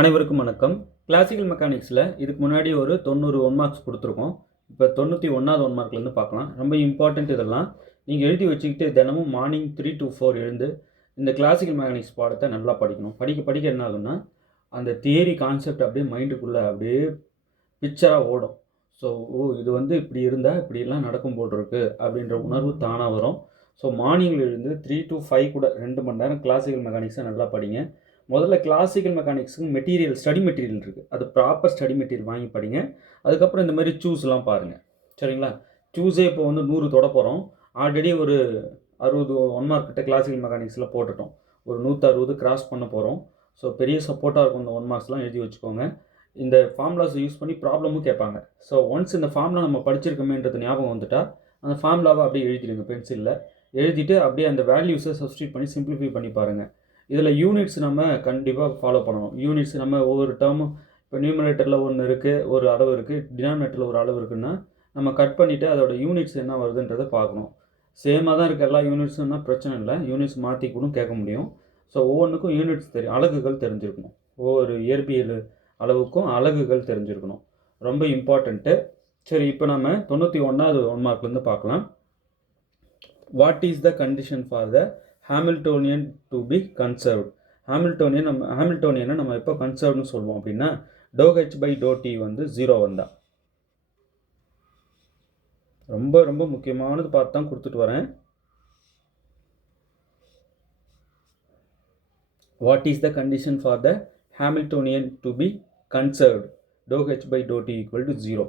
அனைவருக்கும் வணக்கம். கிளாசிக்கல் மெக்கானிக்ஸில் இதுக்கு முன்னாடி ஒரு 90 ஒன் மார்க்ஸ் கொடுத்துருக்கோம். இப்போ 91வது ஒன் மார்க்லேருந்து பார்க்கலாம். ரொம்ப இம்பார்ட்டண்ட் இதெல்லாம். நீங்கள் எழுதி வச்சுக்கிட்டு தினமும் மார்னிங் 3 to 4 எழுந்து இந்த கிளாசிக்கல் மெக்கானிக்ஸ் பாடத்தை நல்லா படிக்கணும். படிக்க படிக்க என்ன ஆகுன்னா, அந்த தியரி கான்செப்ட் அப்படியே மைண்டுக்குள்ளே அப்படியே பிக்சராக ஓடும். ஸோ இது வந்து இப்படி இருந்தால் இப்படிலாம் நடக்கும் போல் இருக்கு அப்படின்ற உணர்வு தானாக வரும். ஸோ மார்னிங்கில் எழுந்து 3 to 5 கூட 2 மணி நேரம் கிளாசிக்கல் மெக்கானிக்ஸை நல்லா படிங்க. முதல்ல கிளாசிக்கல் மெக்கானிக்ஸுக்கு மெட்டீரியல் ஸ்டடி மெட்டீரியல் இருக்குது, அது ப்ராப்பர் ஸ்டடி மெட்டீரியல் வாங்கி படிங்க. அதுக்கப்புறம் இந்த மாதிரி சூஸ்லாம் பாருங்கள், சரிங்களா? சூஸே இப்போ வந்து 100 தொட போகிறோம். ஆல்ரெடி ஒரு 60 ஒன் மார்க் கிட்ட கிளாசிக்கல் மெக்கானிக்ஸில் போட்டுட்டோம். ஒரு 160 கிராஸ் பண்ண போகிறோம். ஸோ பெரிய சப்போர்ட்டாக இருக்கும் இந்த ஒன் மார்க்ஸ்லாம். எழுதி வச்சுக்கோங்க. இந்த ஃபார்முலாஸை யூஸ் பண்ணி ப்ராப்ளமும் கேட்பாங்க. ஸோ ஒன்ஸ் இந்த ஃபார்முலா நம்ம படிச்சிருக்கோமேன்றது ஞாபகம் வந்துட்டால் அந்த ஃபார்முலாவை அப்படியே எழுதிடுங்க பென்சிலில். எழுதிட்டு அப்படியே அந்த வேல்யூஸை சப்ஸ்டியூட் பண்ணி சிம்பிளிஃபை பண்ணி பாருங்கள். இதில் யூனிட்ஸ் நம்ம கண்டிப்பாக ஃபாலோ பண்ணணும். யூனிட்ஸ் நம்ம ஒவ்வொரு டேர்மும், இப்போ நியூமரேட்டரில் ஒன்று இருக்குது, ஒரு அளவு இருக்குது, டினாமினேட்டரில் ஒரு அளவு இருக்குன்னா நம்ம கட் பண்ணிவிட்டு அதோட யூனிட்ஸ் என்ன வருதுன்றதை பார்க்கணும். சேமாக தான் இருக்குது எல்லா யூனிட்ஸுன்னா பிரச்சனை இல்லை, யூனிட்ஸ் மாற்றி கூட கேட்க முடியும். ஸோ ஒவ்வொன்றுக்கும் யூனிட்ஸ் தெரியும், அலகுகள் தெரிஞ்சிருக்கணும். ஒவ்வொரு இயற்பியல் அளவுக்கும் அலகுகள் தெரிஞ்சிருக்கணும், ரொம்ப இம்பார்ட்டண்ட்டு. சரி, இப்போ நம்ம 91வது ஒன் மார்க்லேருந்து பார்க்கலாம். What is the condition for the Hamiltonian to be conserved? ஹாமில்டோனியனை நம்ம எப்போ கன்சர்வ்னு சொல்லுவோம் அப்படின்னா, ∂h/∂t வந்து 0 வந்தா. ரொம்ப ரொம்ப முக்கியமானது பார்த்து தான் கொடுத்துட்டு வரேன். What is the condition for the Hamiltonian to be conserved? ∂h/∂t = 0.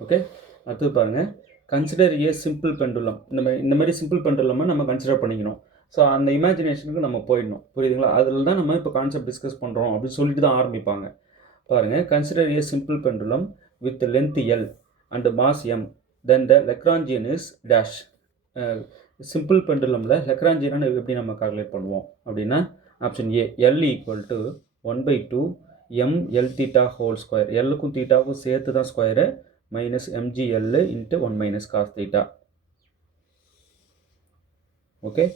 Okay, அடுத்து பாருங்கள். Consider a simple pendulum. இந்த மாதிரி சிம்பிள் பெண்டுலமாக நம்ம கன்சிடர் பண்ணிக்கணும். ஸோ அந்த இமேஜினேஷனுக்கு நம்ம போயிடணும், புரியுதுங்களா? அதில் தான் நம்ம இப்போ கான்செப்ட் டிஸ்கஸ் பண்ணுறோம் அப்படின்னு சொல்லிட்டு தான் ஆரம்பிப்பாங்க. பாருங்கள், consider a simple pendulum with length L and mass M, then the Lagrangian is dash. Simple பெண்டுலமில் லெக்ராஞ்சியனை எப்படி நம்ம கால்குலேட் பண்ணுவோம் அப்படின்னா, option A, L = 1/2 ml θ whole square. எல்லுக்கும் தீட்டாவுக்கும் சேர்த்து தான் square, minus mgl × 1 - cos θ. Okay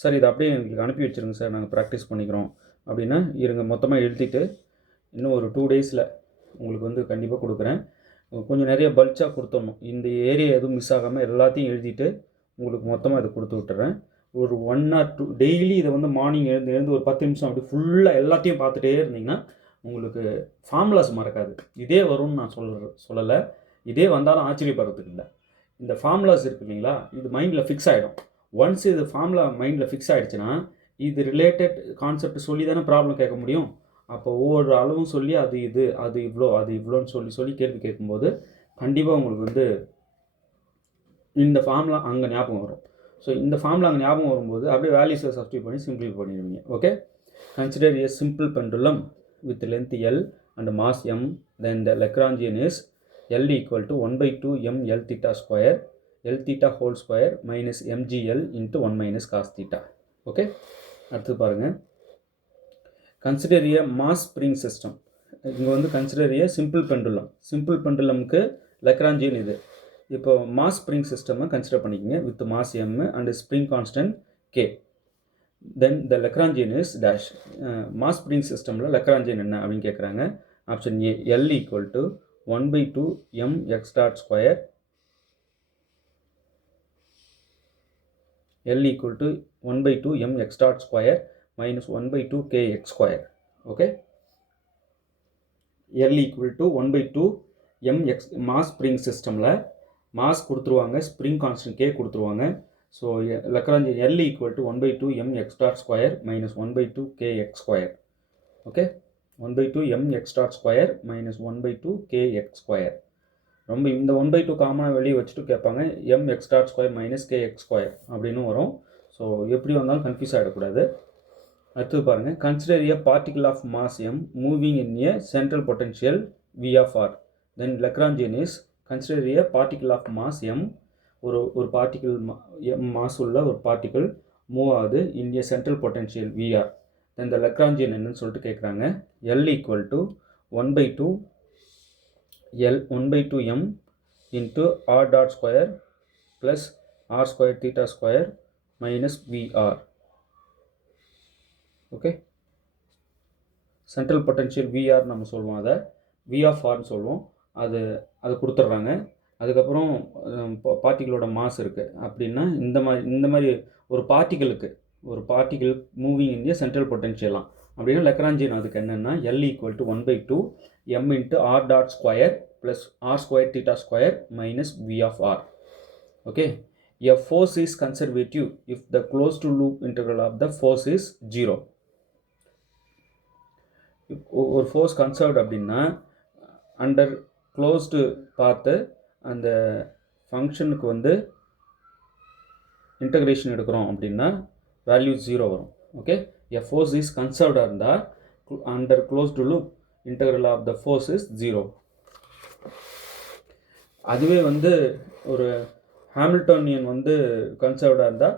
sir, இதை அப்படியே எங்களுக்கு அனுப்பி வச்சுருங்க சார், நாங்கள் ப்ராக்டிஸ் பண்ணிக்கிறோம் அப்படின்னா இருங்க, மொத்தமாக எழுதிட்டு இன்னும் ஒரு 2 டேஸில் உங்களுக்கு வந்து கண்டிப்பாக கொடுக்குறேன். கொஞ்சம் நிறைய பல்ச்சாக கொடுத்துடணும். இந்த ஏரியா எதுவும் மிஸ் ஆகாமல் எல்லாத்தையும் எழுதிட்டு உங்களுக்கு மொத்தமாக இதை கொடுத்து விட்டுறேன். ஒரு 1 or 2 டெய்லி இதை வந்து மார்னிங் எழுந்து ஒரு 10 நிமிஷம் அப்படி ஃபுல்லாக எல்லாத்தையும் பார்த்துட்டே இருந்தீங்கன்னா உங்களுக்கு ஃபார்முலாஸ் மறக்காது. இதே வரும்னு நான் சொல்லலை, இதே வந்தாலும் ஆச்சரியப்படுறதுக்கு இல்லை. இந்த ஃபார்முலாஸ் இருக்குது இல்லைங்களா, இது மைண்டில் ஃபிக்ஸ் ஆகிடும். ஒன்ஸ் இது ஃபார்முலா மைண்டில் ஃபிக்ஸ் ஆகிடுச்சுன்னா இது ரிலேட்டட் கான்செப்ட் சொல்லி தானே ப்ராப்ளம் கேட்க முடியும். அப்போ ஒவ்வொரு அளவும் சொல்லி அது இது, அது இவ்வளோ, அது இவ்வளோன்னு சொல்லி கேள்வி கேட்கும்போது கண்டிப்பாக உங்களுக்கு வந்து இந்த ஃபார்முலா அங்கே ஞாபகம் வரும். ஸோ இந்த ஃபார்முலா அங்கே ஞாபகம் வரும்போது அப்படியே வேல்யூஸை சப்ஸ்டியூட் பண்ணி சிம்பிளிஃபை பண்ணிடுவீங்க. Okay, consider a simple pendulum with length L and mass m, then the Lagrangian is L = 1/2 ml θ square, L θ whole square minus mgl × 1 - cos θ. Okay, அடுத்து பாருங்கள். Consider a mass spring system. இங்கே வந்து consider a simple pendulum. Simple பெண்டுலமுக்கு Lagrangian இது. இப்போ mass spring சிஸ்டமை consider பண்ணிக்கோங்க with mass m and spring constant k. Then the Lagrangian is dash. Mass spring சிஸ்டமில் லெக்ராஞ்சியன் என்ன அப்படின்னு கேட்குறாங்க. Option A, L = 1/2 mx dot square, L = 1/2 mx dot square minus 1/2 kx square. Okay, L = 1/2 mx. Mass spring சிஸ்டமில் mass கொடுத்துருவாங்க, spring constant k கொடுத்துருவாங்க. So Lagrangian L = 1/2 mx dot square minus 1/2 kx square. Okay, 1/2 mx dot square minus 1/2 kx square. ரொம்ப இந்த 1/2 காமனாக வெளியே வச்சுட்டு கேட்பாங்க, mx dot square minus kx square அப்படின்னு வரும். ஸோ எப்படி வந்தாலும் கன்ஃபியூஸ் ஆகிடக்கூடாது. அடுத்து பாருங்கள். Consider a particle of mass m moving in a central potential V of r. Then Lagrangian is consider a particle of mass m. ஒரு பார்ட்டிகிள் மாஸ் உள்ள ஒரு பார்ட்டிகிள் மூவ் ஆகுது in a central potential VR. Then the Lagrangian என்னன்னு சொல்லிட்டு கேட்குறாங்க. L = 1/2 m into r dot square plus r square theta square minus VR. Okay, central potential VR நம்ம சொல்லுவோம், அதை வி ஆஃப் ஆர்னு சொல்லுவோம். அது கொடுத்துட்றாங்க. அதுக்கப்புறம் பார்ட்டிகளோட மாஸ் இருக்குது அப்படின்னா இந்த மாதிரி ஒரு particle moving in a central பொட்டன்ஷியலாம் அப்படின்னா லெக்ராஞ்சியன் அதுக்கு என்னென்னா L = 1/2 m × r dot square plus r square theta square minus v of r. Okay, a force is conservative if the closed loop integral of the force is 0. ஒரு force conserved அப்படின்னா under closed பார்த்து அந்த ஃபங்க்ஷனுக்கு வந்து integration எடுக்கிறோம் அப்படின்னா value 0 வரும். Okay, a force is கன்சர்வ்டாக இருந்தால் under closed loop integral of the force is 0. அதுவே வந்து ஒரு ஹாமில்டோனியன் வந்து கன்சர்வ்டாக இருந்தால்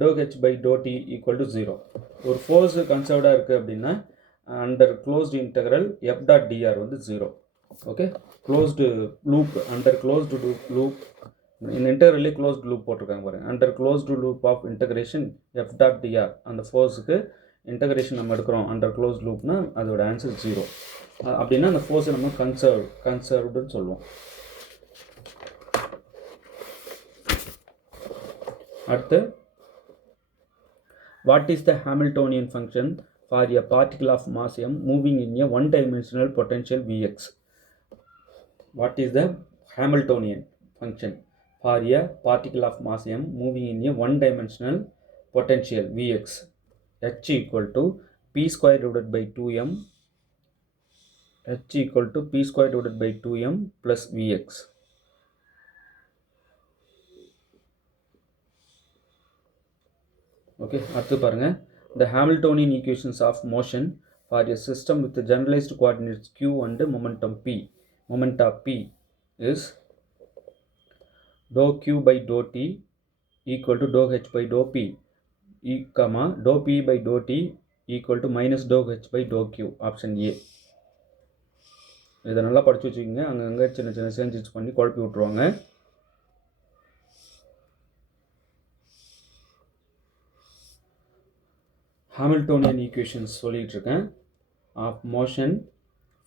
∂h/∂t = 0. ஒரு ஃபோர்ஸு கன்சர்வ்டாக இருக்குது அப்படின்னா அண்டர் க்ளோஸ்டு இன்டகிரல் f.dr வந்து 0. Okay, closed loop under closed loop இந்த இன்டகிரல்லே க்ளோஸ்டு லூப் போட்டிருக்காங்க பாருங்கள். Under closed loop of integration f.dr அந்த ஃபோர்ஸுக்கு இன்டகிரேஷன் நம்ம எடுக்கிறோம் அண்டர் க்ளோஸ்டு லூப்னா அதோட ஆன்சர் 0. அப்படின்னா அந்த ஃபோர்ஸை நம்ம கன்சர்வ்டுன்னு சொல்லுவோம். அடுத்து, what is the Hamiltonian function for a particle of mass m moving in a one-dimensional potential Vx? What is the Hamiltonian function for a particle of mass m moving in a one-dimensional potential Vx? H = p² / 2m H = p² / 2m plus Vx. Okay, அடுத்து பாருங்கள். The Hamiltonian equations of motion for a system with generalized coordinates q and momentum p. Momenta p is ∂q/∂t = ∂h/∂p, ∂p/∂t = -∂h/∂q. Option A. இதை நல்லா படித்து வச்சுக்கோங்க. அங்கங்கே சின்ன சின்ன changes பண்ணி குழப்பி விட்ருவாங்க. Hamiltonian equations சொல்லிட்டு இருக்கேன். Of motion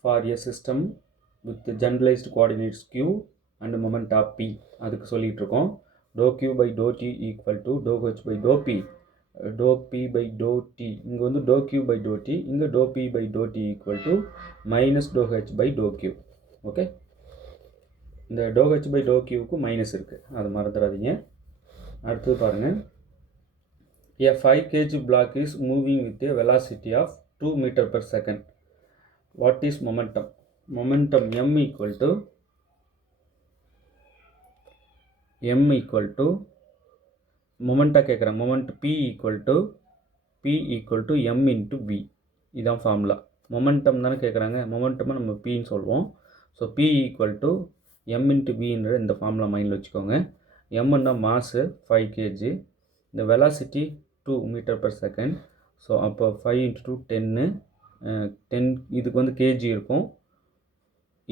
for a system with generalised coordinates q and moment of p அதுக்கு சொல்லிட்டு இருக்கோம். ∂q/∂t = ∂h/∂p, ∂p/∂t இங்கே வந்து ∂q/∂t, இங்கே ∂p/∂t = -∂h/∂q. ஓகே, இந்த ∂h/∂qக்கு மைனஸ் இருக்குது, அது மறந்துடாதீங்க. அடுத்தது பாருங்கள். A 5 kg block is moving with a velocity of 2 meters per second. What is momentum? Momentum m = மொமெண்ட்டாக கேட்குறேன். Moment p = m × v. இதுதான் ஃபார்முலா. மொமெண்டம் தானே கேட்குறாங்க, மொமெண்டமாக நம்ம pன்னு சொல்லுவோம். ஸோ p = m × vன்ற இந்த ஃபார்முலா மைண்டில் வச்சுக்கோங்க. mன்னா மாஸு 5 kg, இந்த velocity 2 meters per second. So அப்போ 5 × 2 10 இதுக்கு வந்து kg இருக்கும்.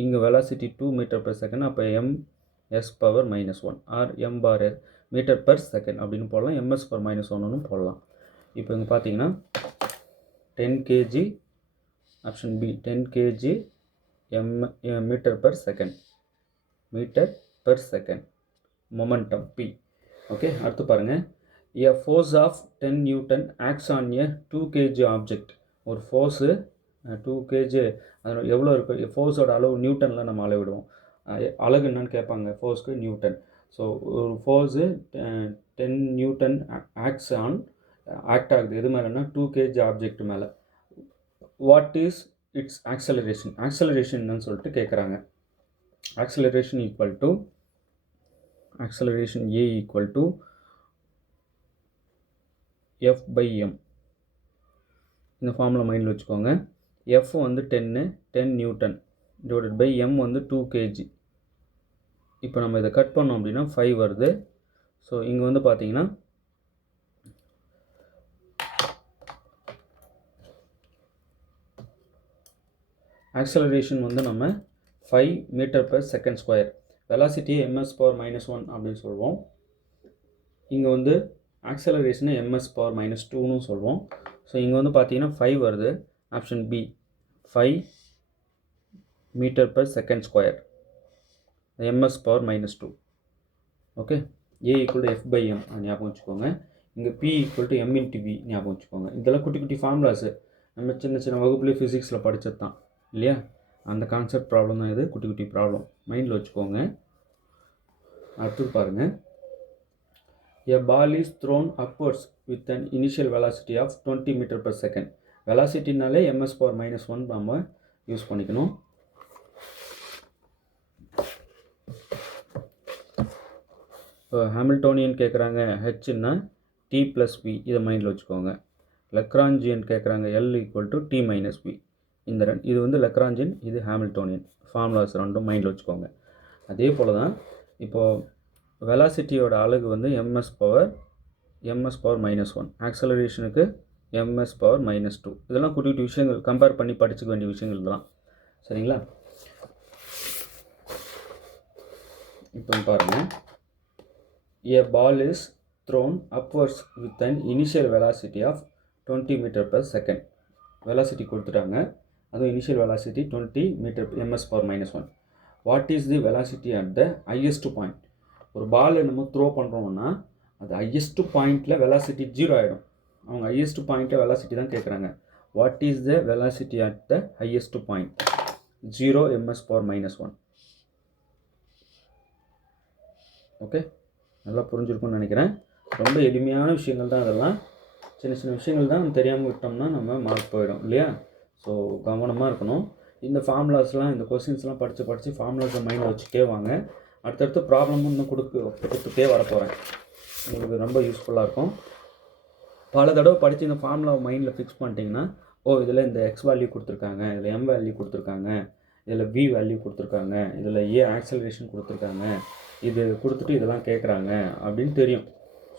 இங்கே வெலாசிட்டி 2 meters per second. அப்போ ms⁻−1 R m/s metre per second அப்படின்னு போடலாம், ms/−1ன்னு போடலாம். இப்போ இங்கே பார்த்தீங்கன்னா 10 kg option B, 10 kg metre per second momentum p. Okay, அடுத்து பாருங்கள். A force of 10 Newton acts on a 2 kg object. ஒரு ஃபோர்ஸு 2 kg அதில் எவ்வளோ இருக்குது, ஃபோர்ஸோட அளவு நியூட்டனில் நம்ம அளவிடுவோம். அழகு என்னன்னு கேட்பாங்க, ஃபோர்ஸ்க்கு நியூட்டன். ஸோ ஒரு ஃபோர்ஸு 10 Newton ஆக்ட் ஆகுது எது மேலேன்னா 2 kg ஆப்ஜெக்ட் மேலே. வாட் இஸ் இட்ஸ் ஆக்சலரேஷன் என்னன்னு சொல்லிட்டு கேட்குறாங்க. Acceleration A = F/m. இந்த ஃபார்முலா மைண்டில் வச்சுக்கோங்க. F வந்து 10 நியூட்டன் / m வந்து 2 kg. இப்போ நம்ம இதை கட் பண்ணோம் அப்படின்னா 5 வருது. ஸோ இங்கே வந்து பார்த்தீங்கன்னா ஆக்சலரேஷன் வந்து நம்ம 5 மீட்டர் per second ஸ்கொயர், வெலாசிட்டியை ms⁻−1 அப்படின்னு சொல்லுவோம். இங்கே வந்து ஆக்சலரேஷனை ms⁻−2ன்னு சொல்லுவோம். ஸோ இங்கே வந்து பார்த்தீங்கன்னா 5 வருது, option B 5 metre per second square, ms power -2. Okay, a equal to f by m ஞாபகம் வச்சுக்கோங்க. இங்கே p equal to m into v ஞாபகம் வச்சுக்கோங்க. இதெல்லாம் குட்டி குட்டி ஃபார்முலாஸு, நம்ம சின்ன சின்ன வகுப்புலேயே ஃபிசிக்ஸில் படித்தது தான் இல்லையா? அந்த கான்செப்ட் ப்ராப்ளம் தான் இது, குட்டி குட்டி ப்ராப்ளம் மைண்டில் வச்சுக்கோங்க. அடுத்தது பாருங்கள். A ball is thrown upwards with an initial velocity of 20 meter per second. வெலாசிட்டினாலே ms power -1 நம்ம யூஸ் பண்ணிக்கணும். இப்போ ஹாமில்டோனியன் கேட்குறாங்க, ஹெச்னா t + v, இதை மைண்டில் வச்சுக்கோங்க. லக்ராஞ்சியன் கேட்குறாங்க, l equal to t - v. இந்த இது வந்து லக்ராஞ்சியன், இது ஹாமில்டோனியன். ஃபார்முலாஸ் ரெண்டும் மைண்டில் வச்சுக்கோங்க. அதே போல் தான் இப்போது வெலாசிட்டியோட அலகு வந்து ms பவர் -1, ஆக்சலரேஷனுக்கு ms பவர் -2. இதெல்லாம் குட்டி குட்டி விஷயங்கள், கம்பேர் பண்ணி படிச்சுக்க வேண்டிய விஷயங்கள் தான். சரிங்களா? இப்போ பாருங்கள். A ball is thrown upwards with an initial velocity of 20 meter per second. Velocity கொடுத்துட்டாங்க, அதுவும் initial velocity 20 metre ms power -1. What is the velocity at the highest point? ஒரு பால் நம்ம த்ரோ பண்ணுறோம்னா அது ஹையஸ்ட் பாயிண்டில் வெலாசிட்டி 0 ஆகிடும். அவங்க highest பாயிண்ட்டில் வெலாசிட்டி தான் கேட்குறாங்க. What is the velocity at the highest point? 0 ms power -1. Okay, நல்லா புரிஞ்சிருக்கும்னு நினைக்கிறேன். ரொம்ப எளிமையான விஷயங்கள் தான் அதெல்லாம். சின்ன சின்ன விஷயங்கள் தான் நம்ம தெரியாமல் விட்டோம்னா நம்ம மார்க் போயிடும் இல்லையா? ஸோ கவனமாக இருக்கணும். இந்த ஃபார்முலாஸ்லாம், இந்த கொஸ்டின்ஸ்லாம் படித்து ஃபார்முலாஸை மைண்டில் வச்சுட்டே வாங்க. அடுத்தடுத்து ப்ராப்ளமும் இன்னும் கொடுத்துட்டே வரப்போகிறேன். உங்களுக்கு ரொம்ப யூஸ்ஃபுல்லாக இருக்கும். பல தடவை படித்து இந்த ஃபார்முலாவை மைண்டில் ஃபிக்ஸ் பண்ணிட்டீங்கன்னா, இதில் இந்த எக்ஸ் வேல்யூ கொடுத்துருக்காங்க, இதில் எம் வேல்யூ கொடுத்துருக்காங்க, இதில் வி வேல்யூ கொடுத்துருக்காங்க, இதில் ஏ ஆக்சலரேஷன் கொடுத்துருக்காங்க, இது கொடுத்துட்டு இதெல்லாம் கேட்குறாங்க அப்படின்னு தெரியும்.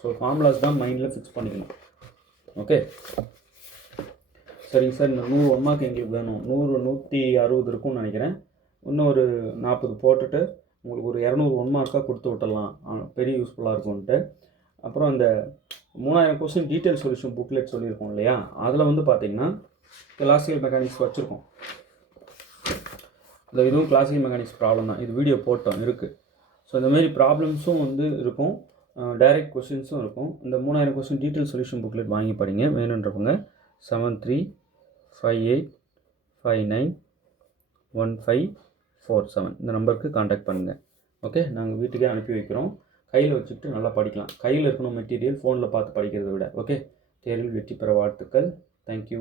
ஸோ ஃபார்முலாஸ் தான் மைண்டில் ஃபிக்ஸ் பண்ணிக்கணும். ஓகே, சரிங்க சார். இந்த 100 1 மார்க் எங்களுக்கு வேணும். 100 160 இருக்கும்னு நினைக்கிறேன். இன்னும் ஒரு 40 போட்டுட்டு உங்களுக்கு ஒரு 200 1 மார்க்காக கொடுத்து விட்டுடலாம், பெரிய யூஸ்ஃபுல்லாக இருக்கும்ன்ட்டு. அப்புறம் இந்த 3000 கொஸ்டின் டீட்டெயில் சொல்யூஷன் புக்லெட் சொல்லியிருக்கோம் இல்லையா? அதில் வந்து பார்த்திங்கன்னா கிளாசிக்கல் மெக்கானிக்ஸ் வச்சுருக்கோம். இந்த இதுவும் கிளாசிக்கல் மெக்கானிக்ஸ் ப்ராப்ளம் தான். இது வீடியோ போட்டோம் இருக்குது. ஸோ இந்தமாரி ப்ராப்ளம்ஸும் வந்து இருக்கும், டைரக்ட் கொஸ்டின்ஸும் இருக்கும். இந்த 3000 கொஸ்டின் டீட்டெயில் சொல்யூஷன் புக்லெட் வாங்கி படிங்க. வேணுன்றவங்க 7358591547 இந்த நம்பருக்கு காண்டாக்ட் பண்ணுங்கள். ஓகே, நாங்கள் வீட்டுக்கே அனுப்பி வைக்கிறோம். கையில் வச்சுக்கிட்டு நல்லா படிக்கலாம். கையில் இருக்கணும் மெட்டீரியல், ஃபோனில் பார்த்து படிக்கிறத விட. ஓகே, தேர்வில் வெற்றி பெற வாழ்த்துக்கள். தேங்க்யூ.